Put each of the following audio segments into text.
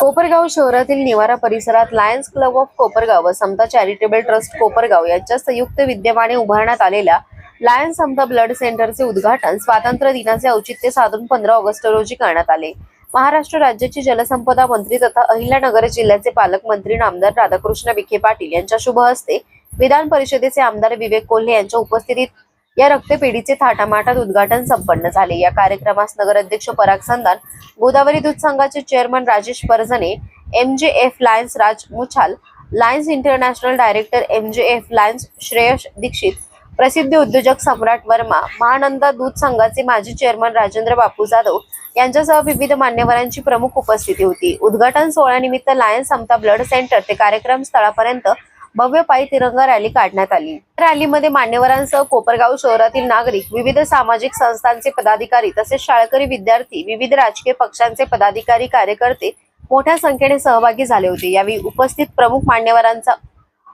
कोपरगाव शहरातील निवारा परिसरात लायन्स क्लब ऑफ कोपरगाव व समता चॅरिटेबल ट्रस्ट कोपरगाव यांच्या संयुक्त विद्यमाने उभारण्यात आलेल्या लायन्स समता ब्लड सेंटरचे उद्घाटन स्वातंत्र्य दिनाचे औचित्य साधून 15 ऑगस्ट रोजी करण्यात आले। महाराष्ट्र राज्याचे जलसंपदा मंत्री तथा अहिल्यानगर जिल्ह्याचे पालकमंत्री नामदार राधाकृष्ण विखे पाटील यांच्या शुभ हस्ते विधान परिषदेचे आमदार विवेक कोल्हे यांच्या उपस्थितीत या रक्तपेढीचे थाटामाटात उद्घाटन संपन्न झाले। या कार्यक्रमास नगराध्यक्ष पराग संदान, गोदावरी दूध संघाचे chairman Rajesh Parjane, MJF lions Raj Muchhal, lions international director MJF lions Shreyas Dixit, प्रसिद्ध उद्योजक सम्राट वर्मा, महानंदा दूध संघाचे माजी चेअरमन राजेंद्र बापू जाधव यांच्यासह विविध मान्यवरांची प्रमुख उपस्थिती होती। उद्घाटन सोहळ्यानिमित्त लायन्स समता ब्लड सेंटर ते कार्यक्रम स्थळापर्यंत भव्य पायी तिरंगा रॅली काढण्यात आली। रॅलीमध्ये मान्यवरांसह कोपरगाव शहरातील नागरिक, विविध सामाजिक संस्थांचे पदाधिकारी तसेच शाळकरी विद्यार्थी, विविध राजकीय पक्षांचे पदाधिकारी, कार्यकर्ते मोठ्या संख्येने सहभागी झाले होते। यावेळी उपस्थित प्रमुख मान्यवरांचा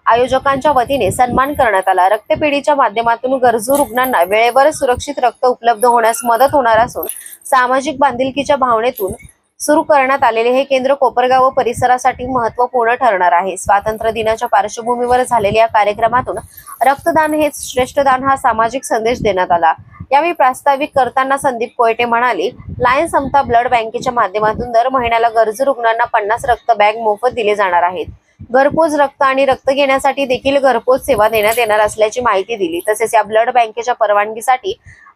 आयोजकांच्या वतीने सन्मान करण्यात आला। रक्तपेढीच्या माध्यमातून गरजू रुग्णांना वेळेवर सुरक्षित रक्त उपलब्ध होण्यास मदत होणार असून सामाजिक बांधिलकीच्या भावनेतून सुरू करण्यात आलेले हे केंद्र कोपरगाव व परिसरासाठी महत्त्वपूर्ण ठरणार आहे। स्वातंत्र्य दिनाच्या पार्श्वभूमीवर झालेल्या या कार्यक्रमातून रक्तदान हेच श्रेष्ठ दान हा सामाजिक संदेश देण्यात आला। यावेळी प्रास्ताविक करताना संदीप कोयटे म्हणाले, लायन्स समता ब्लड बँकेच्या माध्यमातून दर महिन्याला गरजू रुग्णांना 50 रक्त बॅग मोफत दिले जाणार आहेत। घरपोच रक्त आणि रक्त घेण्यासाठी देखील घरपोच सेवा देण्यात येणार असल्याची माहिती दिली। तसेच या ब्लड बँकेच्या परवानगीसाठी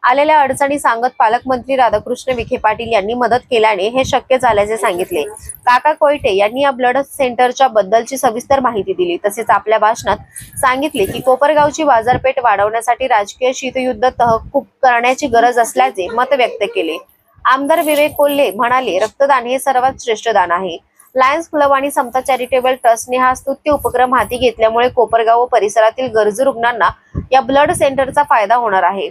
आलेल्या अडचणी सांगत पालकमंत्री राधाकृष्ण विखे पाटील यांनी मदत केल्याने हे शक्य झाल्याचे सांगितले। काका कोयटे यांनी या ब्लड सेंटरच्या बद्दलची सविस्तर माहिती दिली। तसेच आपल्या भाषणात सांगितले की कोपरगावची बाजारपेठ वाढवण्यासाठी राजकीय शीतयुद्ध तहकूब करण्याची गरज असल्याचे मत व्यक्त केले। आमदार विवेक कोल्हे म्हणाले, रक्तदान हे सर्वात श्रेष्ठ दान आहे। लायन्स क्लब आणि समता चॅरिटेबल ट्रस्टने हा स्तुत्य उपक्रम हाती घेतल्यामुळे कोपरगाव व परिसरातील गरजू रुग्णांना या ब्लड सेंटरचा फायदा होणार आहे।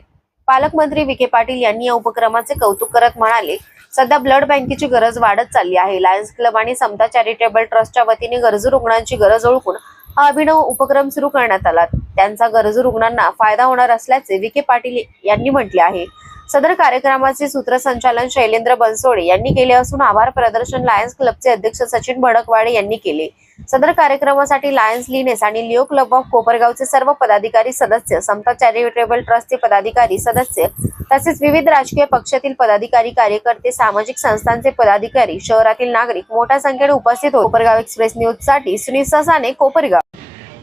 पालकमंत्री विखे पाटील यांनी या उपक्रमाचे कौतुक करत म्हणाले, सध्या ब्लड बँकेची गरज वाढत चालली आहे। लायन्स क्लब आणि समता चॅरिटेबल ट्रस्टच्या वतीने गरजू रुग्णांची गरज ओळखून हा अभिनव उपक्रम सुरू करण्यात आला। त्यांचा गरजू रुग्णांना फायदा होणार असल्याचे विखे पाटील यांनी म्हटले आहे। सदर कार्यक्रमाचे सूत्रसंचालन शैलेंद्र बनसोडे यांनी केले असून आभार प्रदर्शन लायन्स क्लबचे अध्यक्ष सचिन भडकवाडे यांनी केले। सदर कार्यक्रमासाठी लायन्स लिनेस आणि लिओ क्लब ऑफ कोपरगावचे सर्व पदाधिकारी सदस्य, समता चॅरिटेबल ट्रस्टचे पदाधिकारी सदस्य तसेच विविध राजकीय पक्षातील पदाधिकारी, कार्यकर्ते, सामाजिक संस्थांचे पदाधिकारी, शहरातील नागरिक मोठ्या संख्येने उपस्थित होते। कोपरगाव एक्सप्रेस न्यूज साठी सुनील ससाने, कोपरगाव।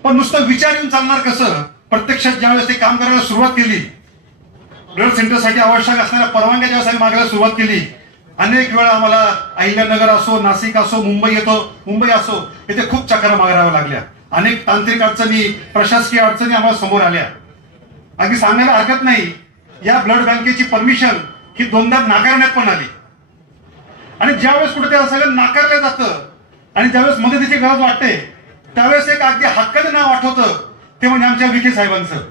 पण नुसतं विचार येऊन चालणार कसं? प्रत्यक्षात ज्यावेळेस ते काम करायला सुरुवात केली, ब्लड सेंटरसाठी आवश्यक असणाऱ्या परवानग्या ज्यावेळेस आम्ही मागायला सुरुवात केली, अनेक वेळा आम्हाला अहिल्यानगर असो, नाशिक असो, मुंबई असो, इथे खूप चक्रा माराव्या लागल्या। अनेक तांत्रिक अडचणी, प्रशासकीय अडचणी आम्हाला समोर आल्या। अगदी सांगायला हरकत नाही, या ब्लड बँकेची परमिशन ही 2दा नाकारण्यात पण आली। आणि ज्यावेळेस कुठे ते सगळं नाकारलं जातं आणि ज्यावेळेस मदतीची गरज वाटते, त्यावेळेस एक अगदी हक्काचं नाव आठवतं, ते म्हणजे आमच्या विखे साहेबांचं।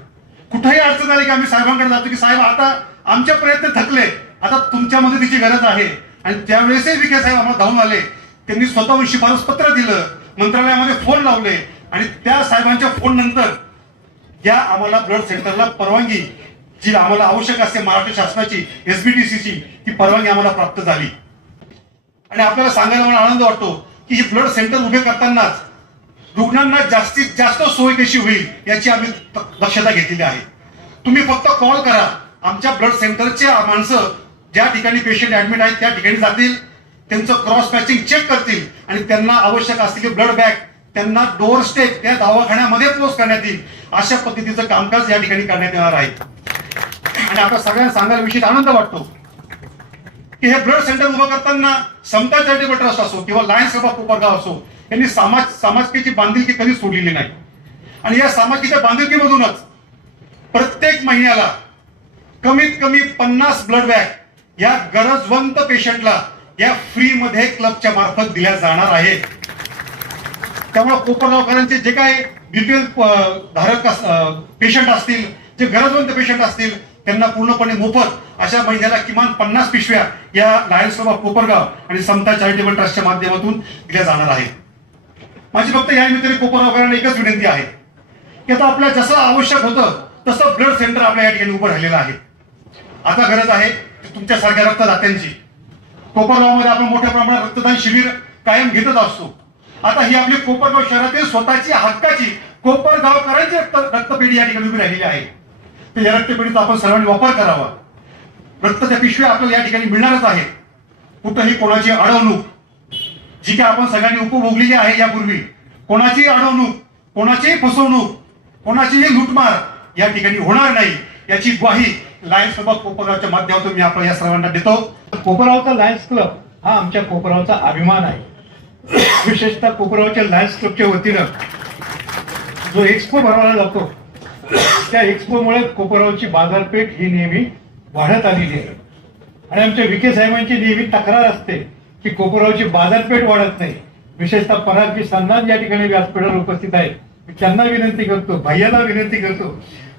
कुठेही अडचण आली की आम्ही साहेबांकडे जातो की साहेब, आता आमचे प्रयत्न थकले, आता तुमच्या मदतीची गरज आहे। आणि त्यावेळेसही विखे साहेब आम्हाला धावून आले, त्यांनी स्वतःहून शिफारस पत्र दिलं, मंत्रालयामध्ये फोन लावले आणि त्या साहेबांच्या फोन नंतर या आम्हाला ब्लड सेंटरला परवानगी जी आम्हाला आवश्यक असते महाराष्ट्र शासनाची SBTCची, ती परवानगी आम्हाला प्राप्त झाली। आणि आपल्याला सांगायला मला आनंद वाटतो की ही ब्लड सेंटर उभे करतानाच रुग्णांना जास्तीत जास्त सोय कशी होईल याची आम्ही दक्षता घेतलेली आहे। तुम्ही फक्त कॉल करा, आमच्या ब्लड सेंटरचे माणसं ज्या ठिकाणी पेशंट ऍडमिट आहेत त्या ठिकाणी जातील, त्यांचं क्रॉस मॅचिंग चेक करतील आणि त्यांना आवश्यक असलेली ब्लड बॅग त्यांना डोअर स्टेप त्या दवाखान्यामध्ये पोस्ट करण्यात येईल। अशा पद्धतीचं कामकाज या ठिकाणी करण्यात येणार आहे। आणि आपल्या सगळ्यांना सांगायला विशेष आनंद वाटतो की हे ब्लड सेंटर उभं करताना समता चॅरिटेबल ट्रस्ट असो किंवा लायन्स क्लब ऑफ कोपरगाव असो, यांनी समाजकीची बांधिलकी कधी सोडलेली नाही। आणि या सामाजिकच्या बांधिलकीमधूनच प्रत्येक महिन्याला कमीत कमी 50 ब्लड बॅग या गरजवंत पेशंटला या फ्री मध्ये क्लबच्या मार्फत दिल्या जाणार आहे। त्यामुळे कोपरगावकरांचे जे काही BPL धारक पेशंट असतील, जे गरजवंत पेशंट असतील, त्यांना पूर्णपणे मोफत अशा महिन्याला किमान 50 पिशव्या या लायन्स क्लब ऑफ कोपरगाव आणि समता चॅरिटेबल ट्रस्टच्या माध्यमातून दिल्या जाणार आहेत। माझी फक्त या निमित्ताने कोपरगावकरांना एकच विनंती आहे की आता आपल्याला जसं आवश्यक होतं तसं ब्लड सेंटर आपल्या या ठिकाणी उभं राहिलेलं आहे। आता गरज आहे तुमच्यासारख्या रक्तदात्यांची। कोपरगावमध्ये आपण मोठ्या प्रमाणात रक्तदान शिबिर कायम घेतच असतो. आता ही आपली कोपरगाव शहरातील स्वतःची हक्काची कोपरगावकरांची रक्तपेढी या ठिकाणी उभी राहिलेली आहे. तर या रक्तपेढीचा आपण सर्वांनी वापर करावा. रक्ताच्या पिशव्या आपल्याला या ठिकाणी मिळणारच आहेत. कुठंही कोणाची अडवणूक जी काय आपण सगळ्यांनी उपभोगलेली आहे यापूर्वी, कोणाचीही अडवणूक, कोणाचीही फसवणूक, कोणाचीही लूटमार या ठिकाणी होणार नाही याची ग्वाही लायन्स क्लब ऑफ कोपरगावच्या माध्यमातून मी आपल्या या सर्वांना देतो. कोपरगावचा लायन्स क्लब हा आमच्या कोपरगावचा अभिमान आहे. विशेषतः कोपरगावच्या लायन्स क्लबच्या वतीनं जो एक्सपो भरवला जातो त्या एक्सपोमुळे कोपरगावची बाजारपेठ ही नेहमी वाढत आलेली आहे. आणि आमच्या विखे साहेबांची नेहमी तक्रार असते की कोपरगावची बाजारपेठ वाढत नाही. विशेषतः परागजी संधान या ठिकाणी व्यासपीठावर उपस्थित आहेत. मी त्यांना विनंती करतो, भैयाला विनंती करतो,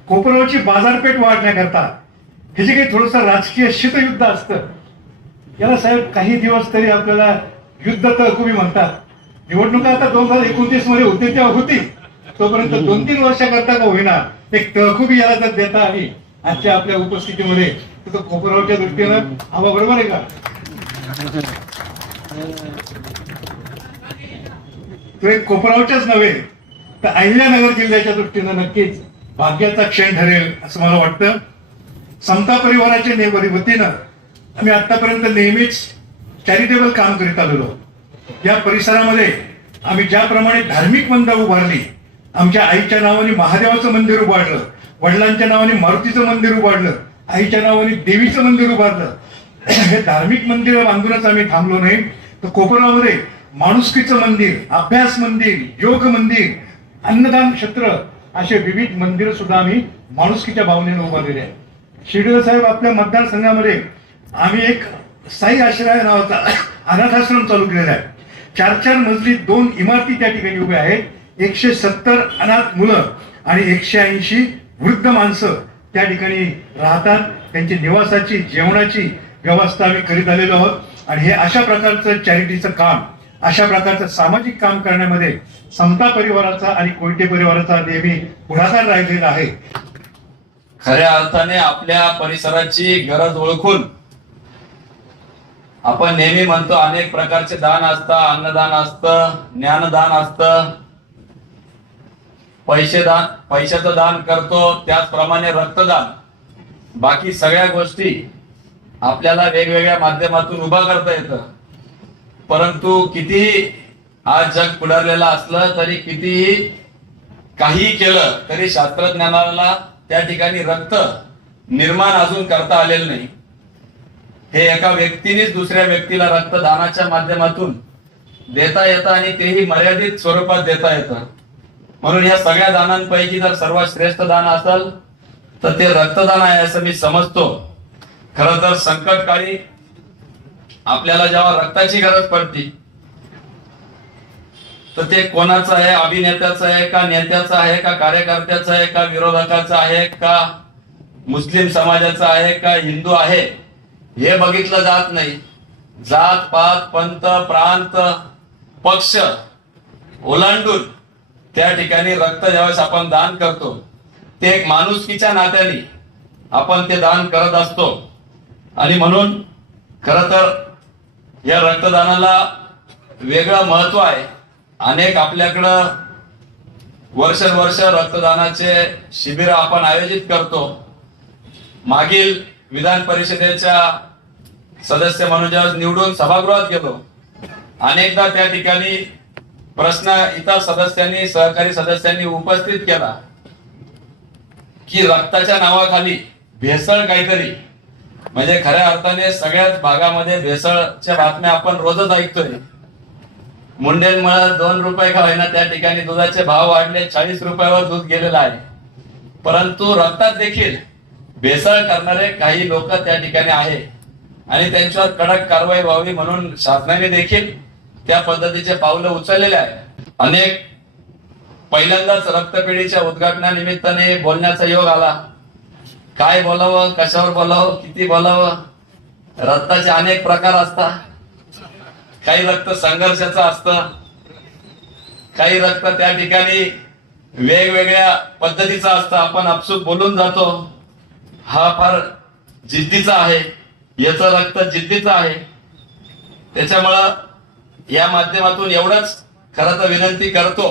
कोपरगावची बाजारपेठ वाढण्याकरता हे जे काही थोडंसं राजकीय शीतयुद्ध असतं याला साहेब काही दिवस तरी आपल्याला युद्ध तहकुबी म्हणतात. निवडणुका आता 2029 मध्ये होते तेव्हा होती, तोपर्यंत 2-3 वर्षाकरता का होईना एक तहकुबी याला जर देता आली आजच्या आपल्या उपस्थितीमध्ये तर कोपरगावच्या दृष्टीनं हवा बरोबर आहे का? तो एक कोपरगावच्याच नव्हे तर अहिल्यानगर जिल्ह्याच्या दृष्टीनं नक्कीच भाग्याचा क्षण ठरेल असं मला वाटतं. समता परिवाराच्या वतीनं आम्ही आतापर्यंत नेहमीच चॅरिटेबल काम करीत आलेलो. या परिसरामध्ये आम्ही ज्याप्रमाणे धार्मिक मंदिर उभारली, आमच्या आईच्या नावाने महादेवाचं मंदिर उभारलं, वडिलांच्या नावाने मारुतीचं मंदिर उभारलं, आईच्या नावाने देवीचं मंदिर उभारलं, हे धार्मिक मंदिर बांधूनच आम्ही थांबलो नाही तर कोपरगावमध्ये माणुसकीचं मंदिर, अभ्यास मंदिर, योग मंदिर, अन्नदान क्षेत्र असे विविध मंदिर सुद्धा आम्ही माणुसकीच्या भावनेने उभारलेले आहेत. शिर्डे साहेब आपल्या मतदारसंघामध्ये आम्ही एक साई आश्रय नावाचा अनाथाश्रम चालू केलेला आहे. 4-4 मजली 2 इमारती त्या ठिकाणी उभ्या आहेत. 170 अनाथ मुलं आणि 180 वृद्ध माणसं त्या ठिकाणी राहतात. त्यांची निवासाची, जेवणाची व्यवस्था आम्ही करीत आलेलो आहोत. आणि हे अशा प्रकारचं चॅरिटीचं काम, अशा प्रकारचं सामाजिक काम करण्यामध्ये समता परिवाराचा आणि कोयटे परिवाराचा नेहमी पुढाकार राहिलेला आहे. खऱ्या अर्थाने आपल्या परिसराची गरज ओळखून आपण नेहमी म्हणतो अनेक प्रकारचे दान असतं, अन्नदान असतं, ज्ञानदान असतं, पैशाचं दान करतो, त्याचप्रमाणे रक्तदान, बाकी सगळ्या गोष्टी आपल्याला वेगवेगळ्या माध्यमातून उभा करता येतं. परंतु कितीही आज जग पुढारलेलं असलं तरी, कितीही काही केलं तरी शास्त्रज्ञानाला त्या ठिकाणी रक्त निर्माण अजून करता आलेलं नाही. हे एका व्यक्तीनेच दुसऱ्या व्यक्तीला रक्तदानाच्या माध्यमातून देता येतं आणि तेही मर्यादित स्वरूपात देता येतं. म्हणून या सगळ्या दानांपैकी जर सर्वात श्रेष्ठ दान असेल तर ते रक्तदान आहे असं मी समजतो. खरं तर संकटकाळी आपल्याला जेव्हा रक्ताची गरज पडते तर ते कोणाचं आहे, अभिनेत्याचं आहे का, नेत्याचं आहे का, कार्यकर्त्याचं आहे का, विरोधकाचं आहे का, मुस्लिम समाजाचं आहे का, हिंदू आहे, हे बघितलं जात नाही. जात पात, पंत, प्रांत, पक्ष ओलांडून त्या ठिकाणी रक्त ज्यावेळेस आपण दान करतो ते एक माणुसकीच्या नात्याने आपण ते दान करत असतो. आणि म्हणून खरं तर या रक्तदानाला वेगळं महत्व आहे. अनेक आपल्याकडं वर्षानुवर्ष रक्तदानाचे शिबिर आपण आयोजित करतो. मागील विधान परिषदेच्या सदस्य म्हणून जेव्हा निवडून सभागृहात गेलो, अनेकदा त्या ठिकाणी प्रश्न इतर सदस्यांनी, सहकारी सदस्यांनी उपस्थित केला की रक्ताच्या नावाखाली भेसळ काहीतरी, म्हणजे खऱ्या अर्थाने सगळ्याच भागामध्ये भेसळच्या बातम्या आपण रोजच ऐकतोय. मुंडेंमुळे 2 रुपये का होईना त्या ठिकाणी दुधाचे भाव वाढले, 40 रुपयावर दूध गेलेलं आहे. परंतु रक्तात देखील भेसळ करणारे काही लोक त्या ठिकाणी आहे आणि त्यांच्यावर कडक कारवाई व्हावी म्हणून शासनाने देखील त्या पद्धतीचे पावलं उचललेले आहे. अनेक पहिल्यांदाच रक्तपेढीच्या उद्घाटनानिमित्ताने बोलण्याचा योग आला. काय बोलावं, कशावर बोलावं, किती बोलावं. रक्ताचे अनेक प्रकार असतात. काही रक्त संघर्षाचं असतं, काही रक्त त्या ठिकाणी वेगवेगळ्या पद्धतीचं असतं. आपण आपसूक बोलून जातो, हा फार जिद्दीचा आहे, याचं रक्त जिद्दीचं आहे. त्याच्यामुळं या माध्यमातून एवढंच खरं तर विनंती करतो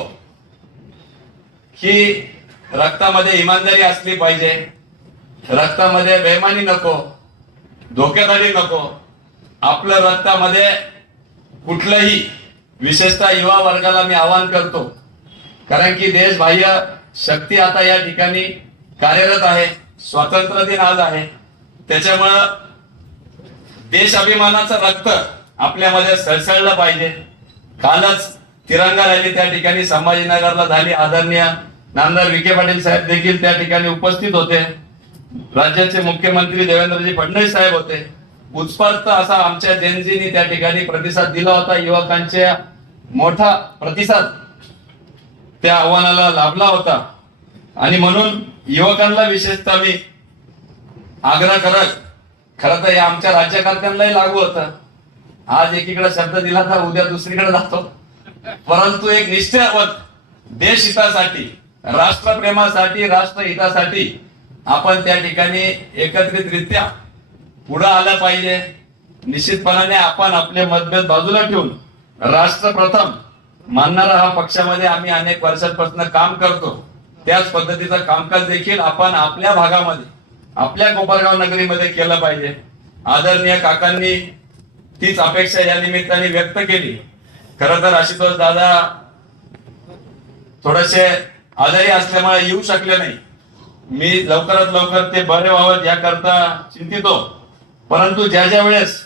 की रक्तामध्ये इमानदारी असली पाहिजे, रक्तामध्ये बेईमानी नको, धोकेदारी नको. आपल्या रक्तामध्ये कुठलंही, विशेषतः युवा वर्गाला मी आवाहन करतो, कारण की देशबाह्य शक्ती आता या ठिकाणी कार्यरत आहे. स्वातंत्र्य दिन आज आहे, त्याच्यामुळं देशाभिमानाचं रक्त आपल्यामध्ये सळसळलं पाहिजे. कालच तिरंगा रॅली त्या ठिकाणी संभाजीनगरला झाली. आदरणीय नामदार विखे पाटील साहेब देखील त्या ठिकाणी उपस्थित होते. राज्याचे मुख्यमंत्री देवेंद्रजी फडणवीस साहेब होते. उत्स्फूर्त असा आमच्या जेनजीनी त्या ठिकाणी प्रतिसाद दिला होता. युवकांच्या मोठा प्रतिसाद त्या आव्हानाला लाभला होता. आणि म्हणून युवकांना विशेषतः मी आग्रह करत, खरं तर या आमच्या राज्यकर्त्यांनाही लागू होतं. आज एकीकडे शब्द दिला तर उद्या दुसरीकडे जातो, परंतु एक निष्ठावंत देशहितासाठी, राष्ट्रप्रेमासाठी, राष्ट्रहितासाठी आपण त्या ठिकाणी एकत्रितरित्या पुढे आलं पाहिजे. निश्चितपणाने आपण आपले मतभेद बाजूला ठेवून राष्ट्र प्रथम मानणारा हा पक्षामध्ये आम्ही अनेक वर्षांपासून काम करतो. त्याच पद्धतीचं कामकाज देखील आपण आपल्या भागामध्ये, आपल्या कोपरगाव नगरीमध्ये केलं पाहिजे. आदरणीय काकांनी तीच अपेक्षा या निमित्ताने व्यक्त केली. खरं तर आशुतोष दादा थोडेसे आजारी असल्यामुळे येऊ शकले नाही. मी लवकरात लवकर ते बरे व्हावेत याकरता चिंतित हो. परंतु ज्या वेळेस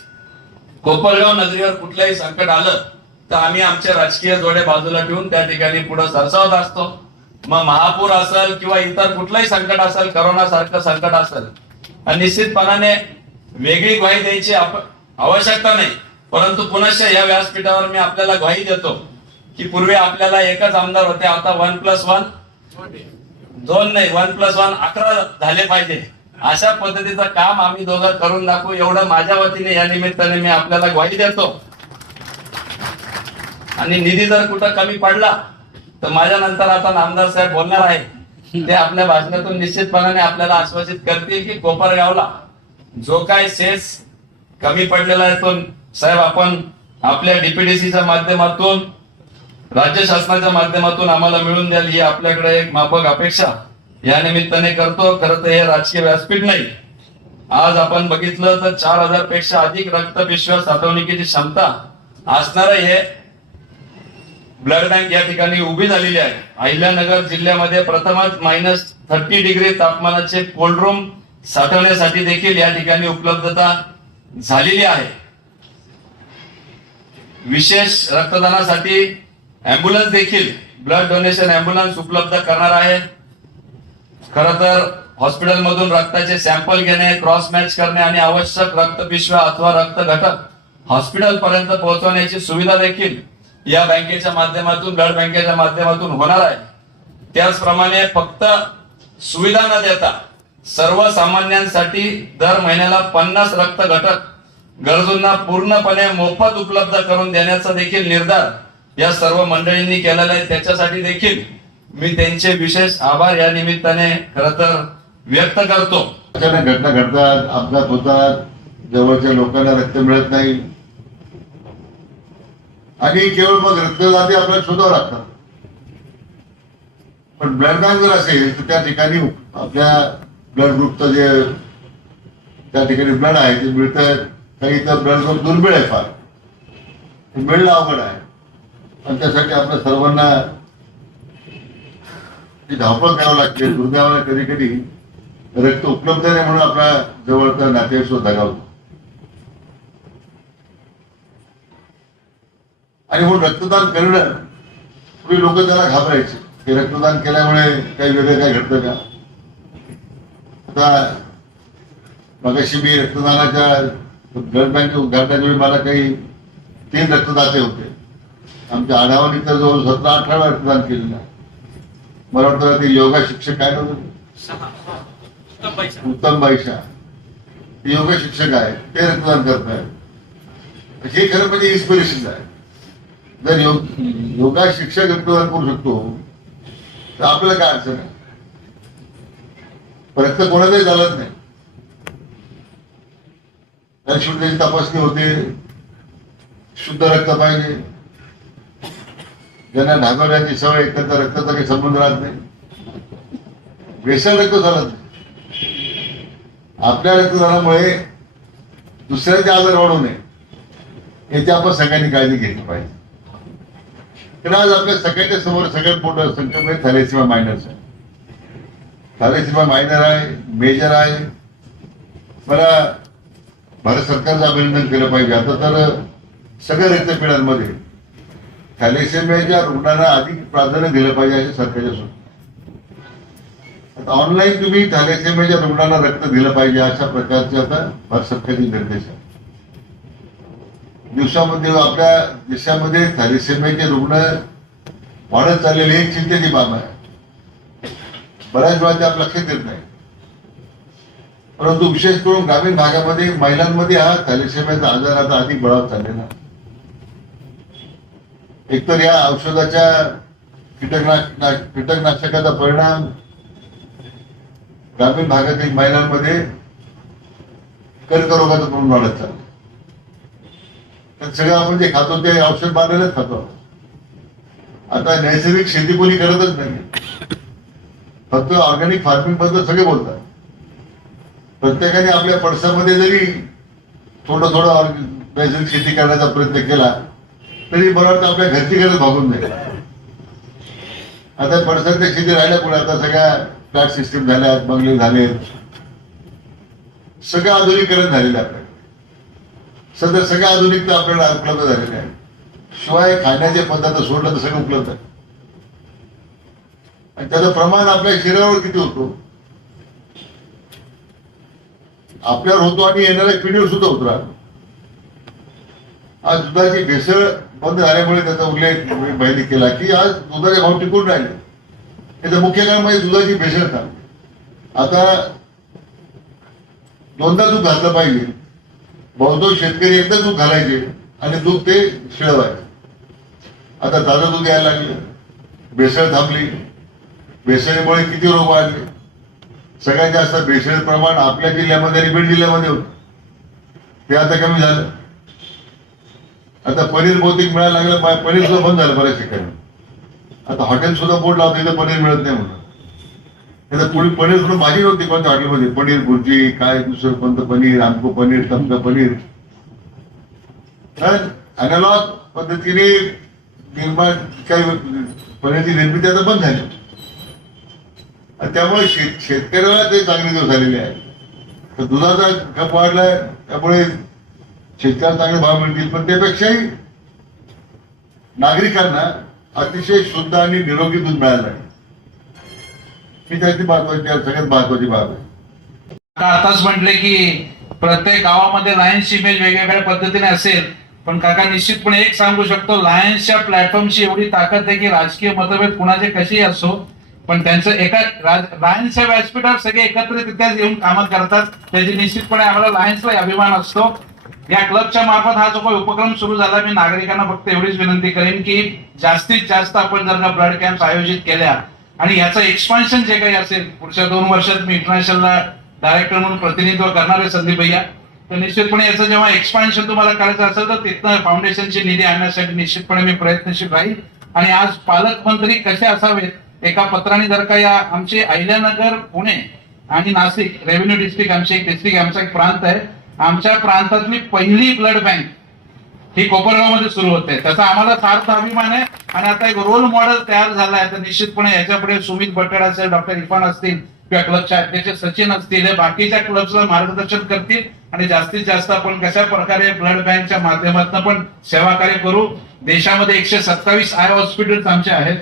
कोपरगाव नगरीवर कुठलंही संकट आलं तर आम्ही आमचे राजकीय जोडे बाजूला ठेवून त्या ठिकाणी पुढे सरसावत असतो. मग महापूर असेल किंवा इतर कुठलंही संकट असेल, करोना सारखं संकट असेल, आणि निश्चितपणाने वेगळी ग्वाही द्यायची आवश्यकता नाही. परंतु पुनश्च या व्यासपीठावर मी आपल्याला ग्वाही देतो की पूर्वी आपल्याला एकच आमदार होते, आता 1+1 2 नाही, 1+1 11 झाले पाहिजे. अशा पद्धतीचं काम आम्ही दोघं करून दाखवू, एवढं माझ्या वतीने या निमित्ताने मी आपल्याला ग्वाही देतो. आणि निधी जर कुठं कमी पडला तर माझ्या नंतर आता नामदार साहेब बोलणार आहे, ते आपल्या भाषणातून निश्चितपणाने आपल्याला आश्वासित करतील की कोपरगावला जो काय सेस कमी पडलेला आहे तो साहेब आपण आपल्या डीपीडीसीच्या माध्यमातून, राज्य शासनाच्या माध्यमातून आम्हाला मिळून द्याल, ही आपल्याकडे एक माफक अपेक्षा या निमित्ताने करतो. खरं तर हे राजकीय व्यासपीठ नाही. आज आपण बघितलं तर 4000 पेक्षा अधिक रक्तपिशव्या साठवणुकीची क्षमता असणार हे ब्लड बँक या ठिकाणी उभी झालेली आहे. अहिल्यानगर जिल्ह्यामध्ये प्रथमच -30 डिग्री तापमानाचे कोल्ड रूम साठवण्यासाठी देखील या ठिकाणी उपलब्धता झालेली आहे. विशेष रक्तदानासाठी अँब्युलन्स देखील, ब्लड डोनेशन अँब्युलन्स उपलब्ध करणार आहे. खरं तर हॉस्पिटल मधून रक्ताचे सॅम्पल घेणे, क्रॉस मॅच करणे आणि आवश्यक रक्तपिशव्या अथवा रक्त घटक हॉस्पिटल पर्यंत पोहोचवण्याची सुविधा देखील या बँकेच्या माध्यमातून, ब्लड बँकेच्या माध्यमातून होणार आहे. त्याचप्रमाणे फक्त सुविधा न देता सर्वसामान्यांसाठी दर महिन्याला 50 रक्त घटक गरजूंना पूर्णपणे मोफत उपलब्ध करून देण्याचा देखील निर्धार या सर्व मंडळींनी केलेला आहे. त्याच्यासाठी देखील मी त्यांचे विशेष आभार या निमित्ताने खरं तर व्यक्त करतो. अचानक घटना घडतात, अपघात होतात, जवळच्या लोकांना रक्त मिळत नाही आणि केवळ मग रक्तदाते आपल्याला शोधावं लागतात. पण ब्लड बँक जर असेल तर त्या ठिकाणी आपल्या ब्लड ग्रुपचं जे त्या ठिकाणी ब्लड आहे ते मिळतं. काही तर ब्लड ग्रुप दुर्मिळ आहे, फार मिळणं अवघड आहे. आणि त्यासाठी आपल्या सर्वांना धावपळ करावं लागते. दुर्दैवाने कधी कधी रक्त उपलब्ध नाही म्हणून आपल्या जवळचा नातेवाईक सुद्धा दगावतो. आणि म्हणून रक्तदान करणं, पूर्वी लोक त्याला घाबरायचे की रक्तदान केल्यामुळे काही वेगळं काय घडतं का. आता मगाशी मी रक्तदानाच्या ब्लड बँक उद्घाटनाच्या वेळी मला काही 3 रक्तदाते होते. आमच्या आढावानी तर जवळ 17-18 वेळा रक्तदान केलेलं आहे. मला वाटतं ते योगा शिक्षक काय नव्हते, उत्तम बाईशा, ते योगा शिक्षक आहे, ते रक्तदान करत आहेत. हे खरं म्हणजे इन्स्पिरेशन आहे. जर योगा शिक्षक रक्तदान करू शकतो तर आपल्याला काय अडचण आहे. रक्त कोणालाही चालत नाही. शेवटी त्याची तपासणी होते, शुद्ध रक्त पाहिजे, ज्यांना ढाकवण्याची सवय, त्यांचा रक्ताचा काही संबंध राहत नाही. भेसळ रक्त चालत नाही. आपल्या रक्तदानामुळे दुसऱ्याचे आजार वाढू नये याची आपण सगळ्यांनी काळजी घेतली पाहिजे. तर आज आपल्या सगळ्यांच्या समोर सगळ्यात मोठं संकट म्हणजे थॅलेसिमा मायनर्स आहे. थॅलेसिमा मायनर आहे, मेजर आहे. मला भारत सरकारचं अभिनंदन केलं पाहिजे. आता तर सगळ्या रक्तपेढ्यांमध्ये थॅलेसेमियाच्या रुग्णांना अधिक प्राधान्य दिलं पाहिजे अशा सरकारच्या सूचना. आता ऑनलाईन तुम्ही थॅलेसेमियाच्या रुग्णांना रक्त दिलं पाहिजे अशा प्रकारचे आता भारत सरकारचे निर्देश आहेत. दिवसामध्ये आपल्या देशामध्ये थॅलेसेमियाचे रुग्ण वाढत चाललेली एक चिंतेची बाब आहे. बऱ्याच वेळा ते आपल्या लक्षात येत नाही. परंतु विशेष करून ग्रामीण भागामध्ये महिलांमध्ये हा थॅलेसेमियाचा आजार आता अधिक बळावत चाललेला. एकतर या औषधाच्या कीटकनाशकाचा परिणाम ग्रामीण भागातील महिलांमध्ये कर्करोगाचं प्रमाण वाढत चाललं. तर सगळं आपण जे खातो ते औषध बांधलेलंच खातो. आता नैसर्गिक शेती कोणी करतच नाही. फक्त ऑर्गॅनिक फार्मिंग बद्दल सगळे बोलतात. प्रत्येकाने आपल्या पडसामध्ये जरी थोडं थोडं नैसर्गिक शेती करण्याचा प्रयत्न केला तरी मला वाटतं आपल्या घरची गरज भागून जाईल. आता पडसाच्या शेती राहिल्या पुढे आता सगळ्या फ्लॅट सिस्टीम झाल्यात, बंगले झालेत, सगळं आधुनिकीकरण झालेलं आहे. सध्या सगळ्या आधुनिकता आपल्याला उपलब्ध झालेली आहे. शिवाय खाण्याचे पदार्थ सोडलं तर सगळं उपलब्ध आहे. आणि त्याचं प्रमाण आपल्या शरीरावर किती होतो, आपल्यावर होतो आणि येणाऱ्या पिढीवर सुद्धा होतो. आज दुधाची भेसळ बंद झाल्यामुळे त्याचा उल्लेख बहिणी केला की आज दुधाचे भाव टिकून राहिले. याचं मुख्य कारण म्हणजे दुधाची भेसळ थांबली. आता दोनदा दूध घातलं पाहिजे. बहुतेक शेतकरी एकदा दूध घालायचे आणि दूध ते शिळवायचे. आता ताजं दूध यायला लागलं, भेसळ थांबली. भेसळीमुळे किती रोग वाढले. सगळ्यात जास्त भेसळ प्रमाण आपल्या जिल्ह्यामध्ये आणि बीड जिल्ह्यामध्ये होतं. ते आता कमी झालं. आता पनीर बहुतेक मिळायला लागलं. पनीर सुद्धा बंद झालं बऱ्याच ठिकाणी. आता हॉटेल सुद्धा बोर्ड लावतो इथं पनीर मिळत नाही म्हणून. आता पुढे पनीर सुद्धा भाजी नव्हती कोणत्या हॉटेलमध्ये. पनीर भुर्जी काय दुसरं कोणतं पनीर, आमको पनीर, तमका पनीर. अॅनालॉग पद्धतीने निर्माण काही पनीरची निर्मिती आता बंद झाली. आणि त्यामुळे शेतकऱ्याला ते चांगले दिवस झालेले आहेत. तर दुधाचा खप वाढलाय त्यामुळे शेतकऱ्याला चांगले भाव मिळतील. पण त्यापेक्षाही नागरिकांना अतिशय शुद्ध आणि निरोगी दूध मिळालं आहे. ही त्याची सगळ्यात महत्वाची बाब आहे. आताच म्हटले की प्रत्येक गावामध्ये लायन्सची इमेज वेगवेगळ्या पद्धतीने असेल. पण काका निश्चितपणे एक सांगू शकतो, लायन्सच्या प्लॅटफॉर्मची एवढी ताकद आहे की राजकीय मतभेद कुणाचे कसेही असो पण त्यांचं एका लायन्सच्या व्यासपीठावर सगळे एकत्रितरित्या येऊन कामं करतात. त्याची निश्चितपणे आम्हाला लायन्सला अभिमान असतो. या क्लबच्या मार्फत हा जो काही उपक्रम सुरू झाला, मी नागरिकांना फक्त एवढीच विनंती करेन की जास्तीत जास्त आपण जर का ब्लड कॅम्प आयोजित केल्या आणि याचं एक्सपान्शन जे काही असेल पुढच्या 2 वर्षात मी इंटरनॅशनलला डायरेक्टर म्हणून प्रतिनिधित्व करणार आहे संदीप भैया. तर निश्चितपणे याचं जेव्हा एक्सपान्शन तुम्हाला करायचं असेल तर तिथनं फाउंडेशनची निधी आणण्यासाठी निश्चितपणे मी प्रयत्नशील राहील. आणि आज पालकमंत्री कसे असावेत, एका पत्राने जर का या आमचे अहिल्यानगर, पुणे आणि नाशिक रेव्हेन्यू डिस्ट्रिक्ट आमचे एक डिस्ट्रिक्ट आमचा एक प्रांत आहे. आमच्या प्रांतातली पहिली ब्लड बँक ही कोपरगावमध्ये सुरू होते. त्याचा आम्हाला सार्थ अभिमान आहे. आणि आता एक रोल मॉडेल तयार झाला आहे. तर निश्चितपणे याच्यापुढे सुमित बट्टड असेल, डॉक्टर इरफान असतील किंवा क्लबच्या अध्यक्ष सचिन असतील, हे बाकीच्या क्लब्सला मार्गदर्शन करतील आणि जास्तीत जास्त आपण कशा प्रकारे ब्लड बँकच्या माध्यमातून पण सेवा कार्य करू. देशामध्ये 127 आय हॉस्पिटल्स आमचे आहेत,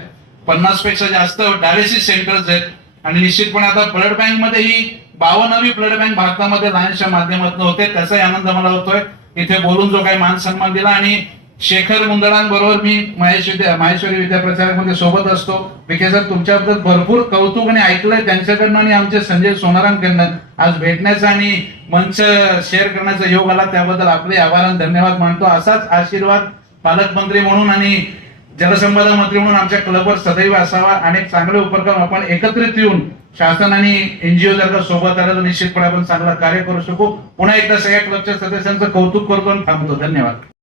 50 पेक्षा जास्त डायलिसिस सेंटर्स आहेत. आणि निश्चितपणे आता ब्लड बँक मध्ये ही 52वी ब्लड बँक भारतामध्ये लायन्सच्या माध्यमातून होते. त्याचाही आनंद मला होतोय. इथे बोलून जो काही मान सन्मान दिला. आणि शेखर मुंदडांबरोबर मी माहेश्वरी विद्याप्रचारमध्ये सोबत असतो. विखे सर, तुमच्याबद्दल भरपूर कौतुक आणि ऐकलंय त्यांच्याकडनं आणि आमचे संजय सोनारांकडनं. आज भेटण्याचा आणि मंच शेअर करण्याचा योग आला, त्याबद्दल आपले आभार आणि धन्यवाद मानतो. असाच आशीर्वाद पालकमंत्री म्हणून आणि जलसंपदा मंत्री म्हणून आमच्या क्लबवर सदैव असावा. अनेक चांगले उपक्रम आपण एकत्रित येऊन शासन आणि एनजीओ जर का सोबत आलं तर निश्चितपणे आपण चांगलं कार्य करू शकू. पुन्हा एकदा सगळ्या क्लबच्या सदस्यांचं कौतुक करतो आणि थांबतो. धन्यवाद.